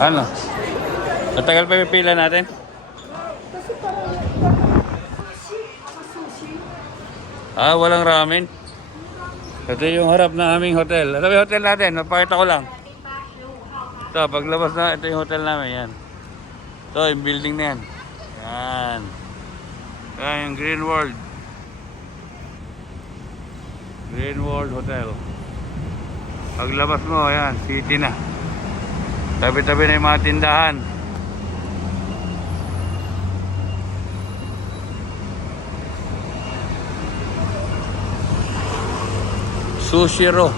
Ano? Matagal pa yung pila natin? Walang ramen. Ito yung harap na aming hotel. Ito yung hotel natin. Mapakita ko lang. Ito, paglabas na, ito yung hotel namin. Yan. Ito, yung building na yan. Yan. Yan yung Green World. Green World Hotel. Paglabas mo, yan, city na. Tabi-tabi na yung mga tindahan. Sushiro.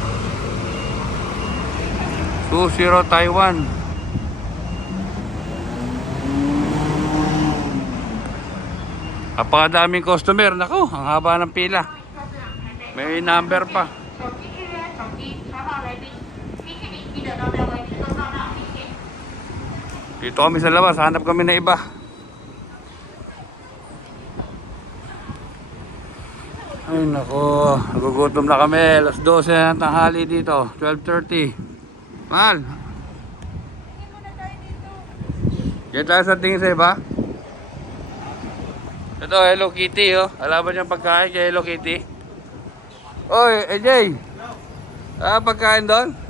Sushiro, Taiwan. Napakadaming customer. Naku, ang haba ng pila. May number pa. Dito kami sa labas. Hanap kami na iba. Ay nako, nagugutom na kami. Alas 12 na tanghali dito. 12:30. Mahal. Diyan tayo sa tingin sa iba. Ito, Hello Kitty, oh. Alam ba niyang pagkain kay Hello Kitty? Oy, AJ. Pagkain doon?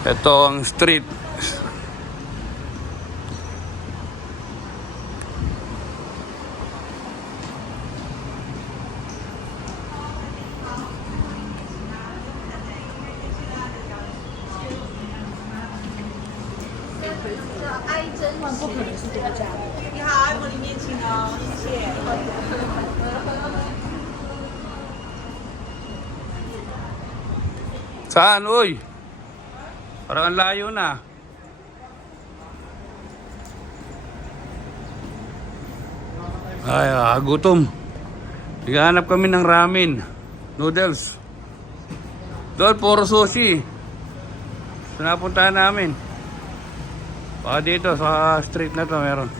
Ito ang street. Saan, uy? Parang ang layo na. Ay, gutom. Naghahanap kami ng ramen. Noodles. Doon, puro sushi. So, napuntahan namin. Baka dito, sa street na to meron.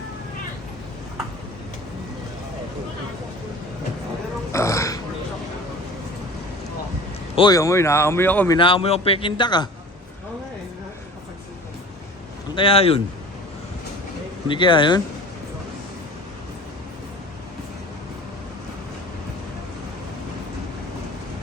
Uy, naamoy ako. Minaamoy ako Peking duck, ah. Ang kaya yun? Hindi kaya yun?